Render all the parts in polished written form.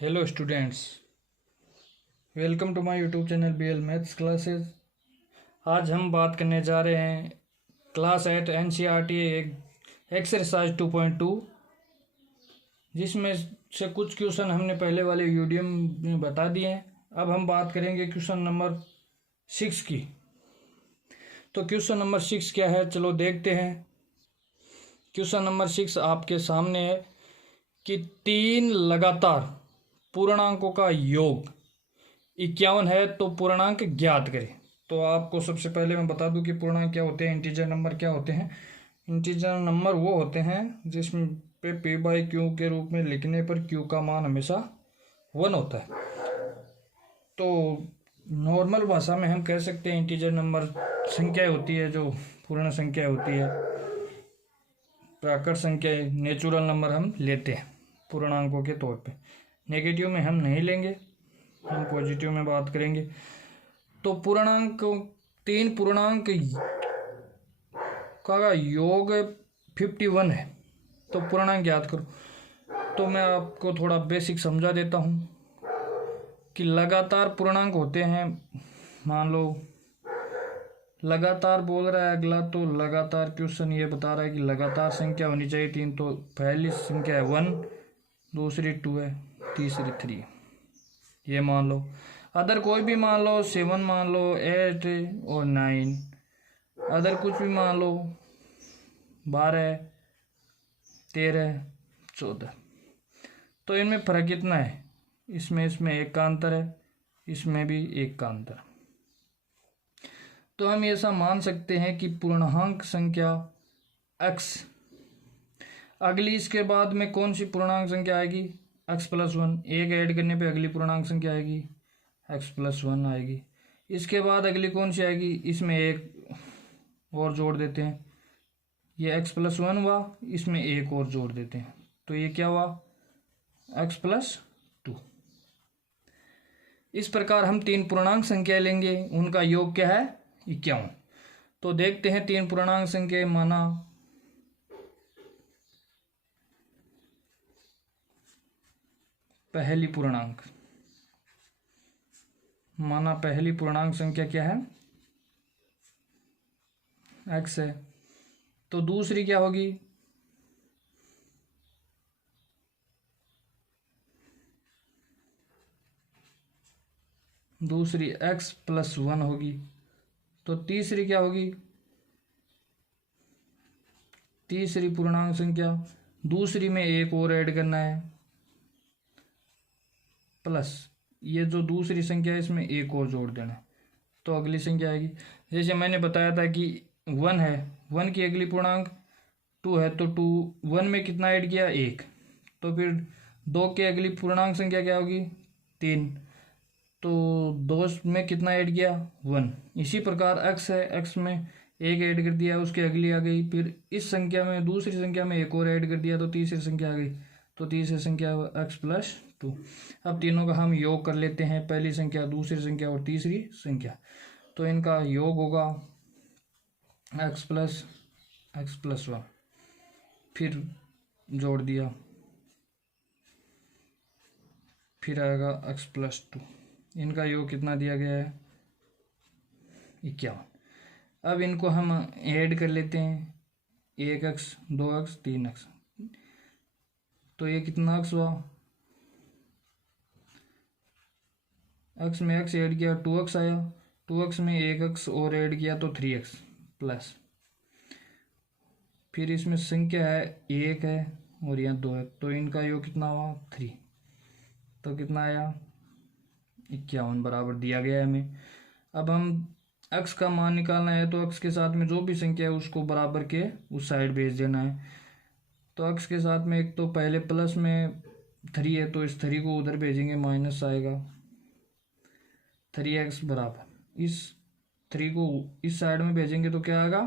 Hello students, welcome to my YouTube channel BL maths classes. आज हम बात करने जा रहे हैं क्लास 8 NCERT एक्सरसाइज 2.2, जिसमें से कुछ क्वेश्चन हमने पहले वाले वीडियो में बता दिए हैं। अब हम बात करेंगे क्वेश्चन नंबर 6 की। तो क्वेश्चन नंबर 6 क्या है, चलो देखते हैं। क्वेश्चन नंबर 6 आपके सामने है कि 3 लगातार पूर्णांकों का योग 51 है, तो पूर्णांक ज्ञात करें। तो आपको सबसे पहले मैं बता दूं कि पूर्णांक क्या होते हैं, इंटीजर नंबर क्या होते हैं। इंटीजर नंबर वो होते हैं जिसमें पे P/Q के रूप में लिखने पर Q का मान हमेशा 1 होता है। तो नॉर्मल भाषा में हम कह सकते हैं इंटीजर नंबर संख्या होती है जो पूर्ण संख्या होती है। प्राकृत संख्या नेचुरल नंबर हम लेते हैं पूर्णांकों के तौर पे। नेगेटिव में हम नहीं लेंगे, हम पॉजिटिव में बात करेंगे। तो पूर्णांक 3 पूर्णांक का योग 51 है, तो पूर्णांक ज्ञात करो। तो मैं आपको थोड़ा बेसिक समझा देता हूँ कि लगातार पूर्णांक होते हैं। मान लो लगातार बोल रहा है अगला, तो लगातार क्वेश्चन ये बता रहा है कि लगातार संख्या होनी चाहिए 3। तो पहली संख्या है 1, दूसरी 2 है, तीसरी 3, ये मान लो। अदर कोई भी मान लो, 7 मान लो, 8 और 9, अदर कुछ भी मान लो, 12, 13, 14। तो इनमें फर्क कितना है, इसमें 1 का अंतर है, इसमें भी 1 का अंतर। तो हम ऐसा मान सकते हैं कि पूर्णांक संख्या x, अगली इसके बाद में कौन सी पूर्णांक संख्या आएगी, x+1। एक ऐड करने पे अगली पूर्णांक संख्या आएगी x+1 आएगी। इसके बाद अगली कौन सी आएगी, इसमें 1 और जोड़ देते हैं, ये x+1 हुआ, इसमें 1 और जोड़ देते हैं, तो ये क्या हुआ, x+2। इस प्रकार हम 3 पूर्णांक संख्या लेंगे, उनका योग क्या है, 51। तो देखते हैं 3 पूर्णांक संख्या माना पहली पूर्णांक संख्या क्या है, x है। तो दूसरी क्या होगी, दूसरी x+1 होगी। तो तीसरी क्या होगी, तीसरी पूर्णांक संख्या, दूसरी में 1 और ऐड करना है, प्लस ये जो दूसरी संख्या है इसमें 1 और जोड़ देना है, तो अगली संख्या आएगी। जैसे मैंने बताया था कि 1 है, 1 की अगली पूर्णांक 2 है, तो 1 में कितना ऐड किया, 1। तो फिर 2 की अगली पूर्णांक संख्या क्या होगी, 3। तो 2 में कितना ऐड किया, 1। इसी प्रकार x है, x में 1 ऐड कर दिया, उसकी अगली आ गई। फिर इस संख्या में, दूसरी संख्या में 1 और ऐड कर दिया, तो तीसरी संख्या आ गई। तो तीसरी संख्या x+2। अब तीनों का हम योग कर लेते हैं, पहली संख्या, दूसरी संख्या और तीसरी संख्या। तो इनका योग होगा x+1, फिर जोड़ दिया, फिर आएगा x+2। इनका योग कितना दिया गया है, 51। अब इनको हम ऐड कर लेते हैं, 1x, 2x, 3x। तो ये कितना x हुआ, x में x ऐड किया 2x आया, 2x में 1x और ऐड किया तो 3x प्लस, फिर इसमें संख्या है 1 है और यहाँ 2 है, तो इनका योग कितना हुआ, 3। तो कितना आया, 51 बराबर दिया गया है हमें। अब हम x का मान निकालना है, तो x के साथ में जो भी संख्या है उसको बराबर के उस साइड भेज देना है। तो x के साथ में एक तो पहले प्लस में 3 है, तो इस 3 को उधर भेजेंगे, माइनस आएगा 3x बराबर, इस 3 को इस साइड में भेजेंगे तो क्या आएगा,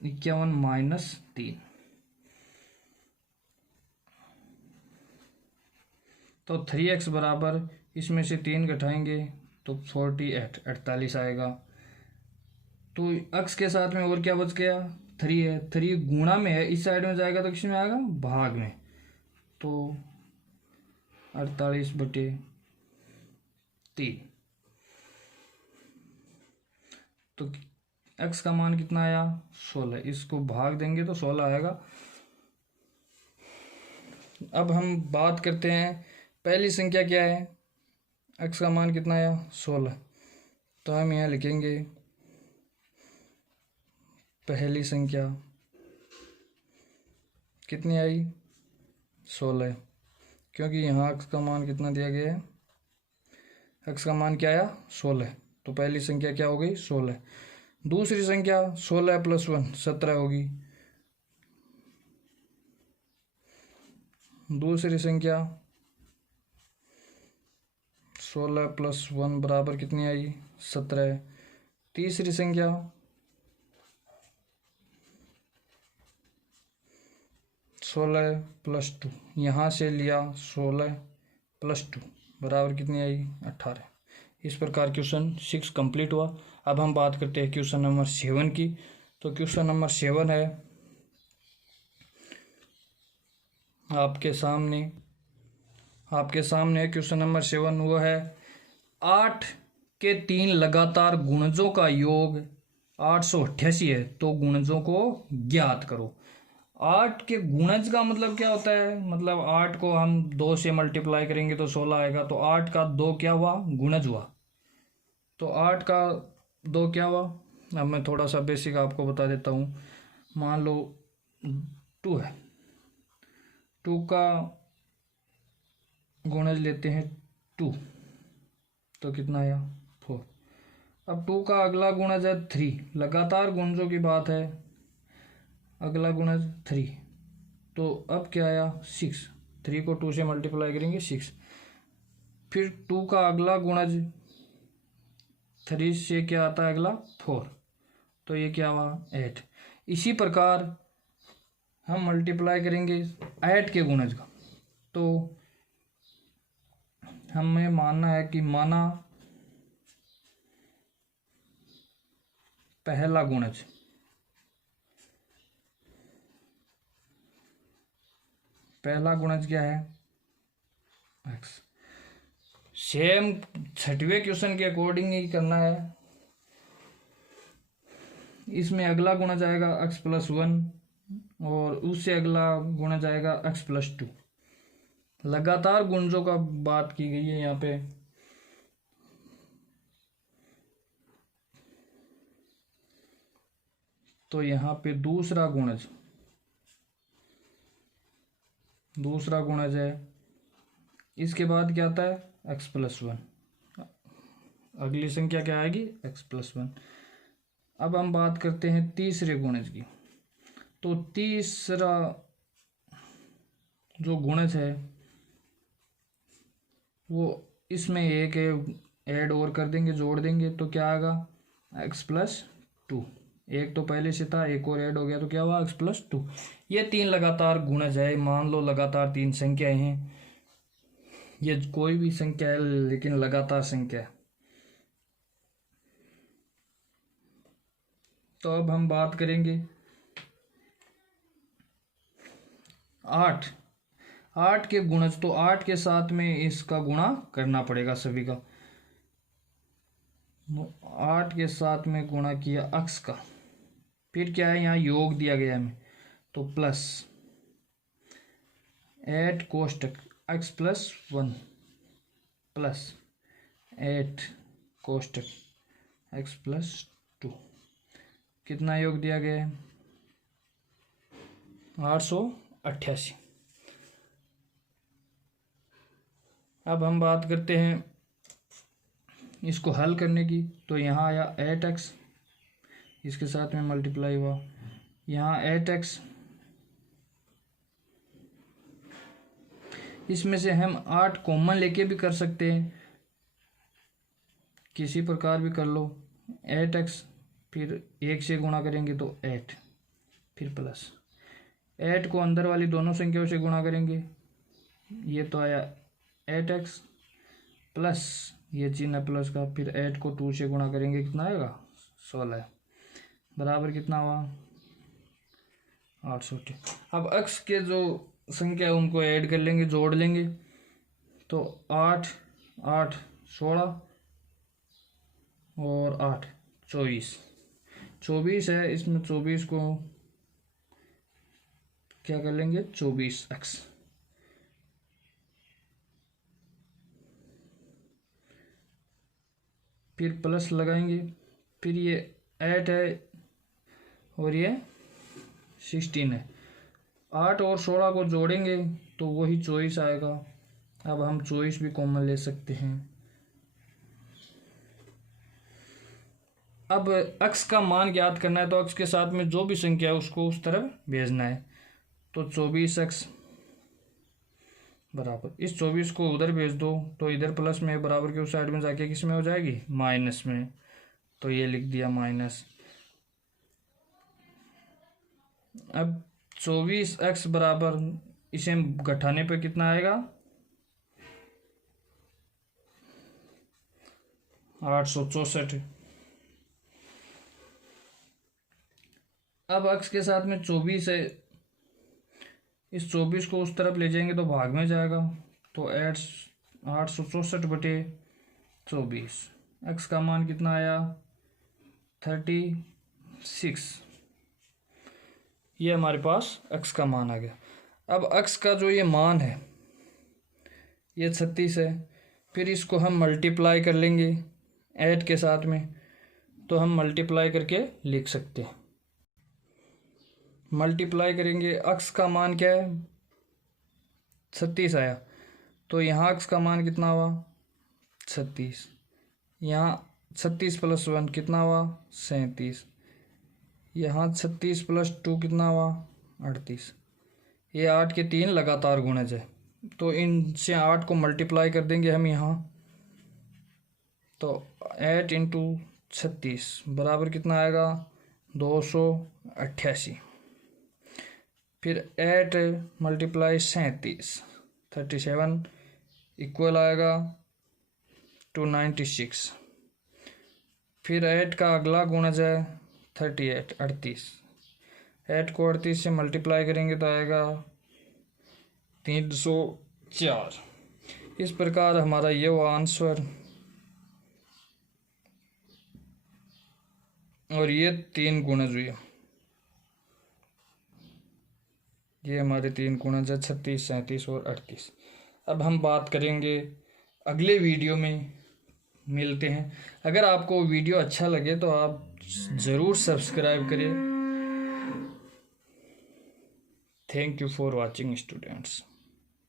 51 - 3। तो 3x बराबर, इसमें से 3 घटाएंगे तो 48 आएगा। तो x के साथ में और क्या बच गया, 3 है, 3 गुणा में है, इस साइड में जाएगा तो किस में आएगा, भाग में। तो 48/3। तो x का मान कितना आया 16, इसको भाग देंगे तो 16 आएगा। अब हम बात करते हैं पहली संख्या क्या है, x का मान कितना आया 16, तो हम यहाँ लिखेंगे पहली संख्या कितनी आई 16, क्योंकि यहाँ x का मान कितना दिया गया है, x का मान क्या आया 16, तो पहली संख्या क्या हो गई 16। दूसरी संख्या 16 + 1 17 होगी। दूसरी संख्या 16 + 1 बराबर कितनी आई 17। तीसरी संख्या 16 + 2, यहाँ से लिया 16 + 2 बराबर कितनी आई 18। इस प्रकार क्वेश्चन 6 कंप्लीट हुआ। अब हम बात करते हैं क्वेश्चन नंबर 7 की। तो क्वेश्चन नंबर 7 है आपके सामने क्वेश्चन नंबर 7 वो है 8 के 3 लगातार गुणजों का योग 888 है, तो गुणजों को ज्ञात करो। 8 के गुणज का मतलब क्या होता है, मतलब 8 को हम 2 से मल्टीप्लाई करेंगे तो 16 आएगा, तो 8 का 2 क्या हुआ गुणज हुआ, तो 8 का 2 क्या हुआ। अब मैं थोड़ा सा बेसिक आपको बता देता हूँ। मान लो 2 है, 2 का गुणज लेते हैं 2, तो कितना आया 4। अब 2 का अगला गुणज है 3, लगातार गुणजों की बात है, अगला गुणज 3, तो अब क्या आया 6। 3 को 2 से मल्टीप्लाई करेंगे 6। फिर 2 का अगला गुणज 3 से क्या आता है अगला 4, तो ये क्या हुआ 8। इसी प्रकार हम मल्टीप्लाई करेंगे 8 के गुणज का, तो हमें मानना है कि माना पहला गुणज क्या है x। सेम 6वें क्वेश्चन के अकॉर्डिंग ही करना है। इसमें अगला गुणज आएगा x + 1 और उससे अगला गुणज आएगा x + 2। लगातार गुणजों का बात की गई है यहाँ पे। तो यहाँ पे दूसरा गुणज है, इसके बाद क्या आता है x + 1, अगली संख्या क्या आएगी x + 1। अब हम बात करते हैं तीसरे गुणज की। तो तीसरा जो गुणज है वो इसमें एक ऐड और कर देंगे, जोड़ देंगे, तो क्या आएगा x + 2। एक तो पहले से था, एक और ऐड हो गया, तो क्या हुआ x + 2। ये 3 लगातार गुणज है। मान लो लगातार 3 संख्याएं हैं, ये कोई भी संख्या है लेकिन लगातार संख्या है। तो अब हम बात करेंगे 8 के गुणज। तो 8 के साथ में इसका गुणा करना पड़ेगा सभी का। 8 के साथ में गुणा किया x का, फिर क्या है यहाँ योग दिया गया हमें, तो प्लस 8 कोष्टक x + 1 प्लस 8 कोष्टक x + 2, कितना योग दिया गया है 888। अब हम बात करते हैं इसको हल करने की। तो यहाँ आया 8x, इसके साथ में मल्टीप्लाई हुआ, यहाँ 8x, इसमें से हम 8 कॉमन लेके भी कर सकते हैं, किसी प्रकार भी कर लो। 8x फिर 1 से गुणा करेंगे तो 8, फिर प्लस 8 को अंदर वाली दोनों संख्याओं से गुणा करेंगे, ये तो आया 8x प्लस ये चिन्ह प्लस का, फिर 8 को 2 से गुणा करेंगे, कितना आएगा 16 बराबर कितना हुआ 860। अब x के जो संख्या है उनको ऐड कर लेंगे, जोड़ लेंगे, तो 8 8 16 और 8 24 है। इसमें 24 को क्या कर लेंगे 24x, फिर प्लस लगाएंगे, फिर ये 8 है और ये 16 है। 8 और 16 को जोड़ेंगे तो वही 24 आएगा। अब हम 24 भी कॉमन ले सकते हैं। अब x का मान ज्ञात करना है तो x के साथ में जो भी संख्या है उसको उस तरफ भेजना है। तो 24x बराबर, इस 24 को उधर भेज दो तो इधर प्लस में, बराबर के उस साइड में जाके किस में हो जाएगी माइनस में। तो ये लिख दिया माइनस। अब 24x बराबर, इसे घटाने पे कितना आएगा 864। अब x के साथ में 24 है, इस 24 को उस तरफ ले जाएंगे तो भाग में जाएगा। तो 864 बटे 24, x का मान कितना आया 36। ये हमारे पास x का मान आ गया। अब x का जो ये मान है ये 36 है, फिर इसको हम मल्टीप्लाई कर लेंगे 8 के साथ में। तो हम मल्टीप्लाई करके लिख सकते हैं। मल्टीप्लाई करेंगे, x का मान क्या है 36 आया, तो यहाँ x का मान कितना हुआ 36, यहाँ 36 + 1 कितना हुआ 37, यहाँ 36 + 2 कितना हुआ 38। ये 8 के 3 लगातार गुणज है, तो इनसे 8 को मल्टीप्लाई कर देंगे हम यहाँ। तो 8 × 36 बराबर कितना आएगा 288। फिर 8 × 37 37 इक्वल आएगा 296। फिर 8 का अगला गुणज है 38 38। 8 को 38 से मल्टीप्लाई करेंगे तो आएगा 304। इस प्रकार हमारा ये वो आंसर, और ये 3 गुणज हुए। ये हमारे 3 गुणज है 36 37 और 38। अब हम बात करेंगे अगले वीडियो में, मिलते हैं। अगर आपको वीडियो अच्छा लगे तो आप ज़रूर सब्सक्राइब करिए। Thank you for watching students.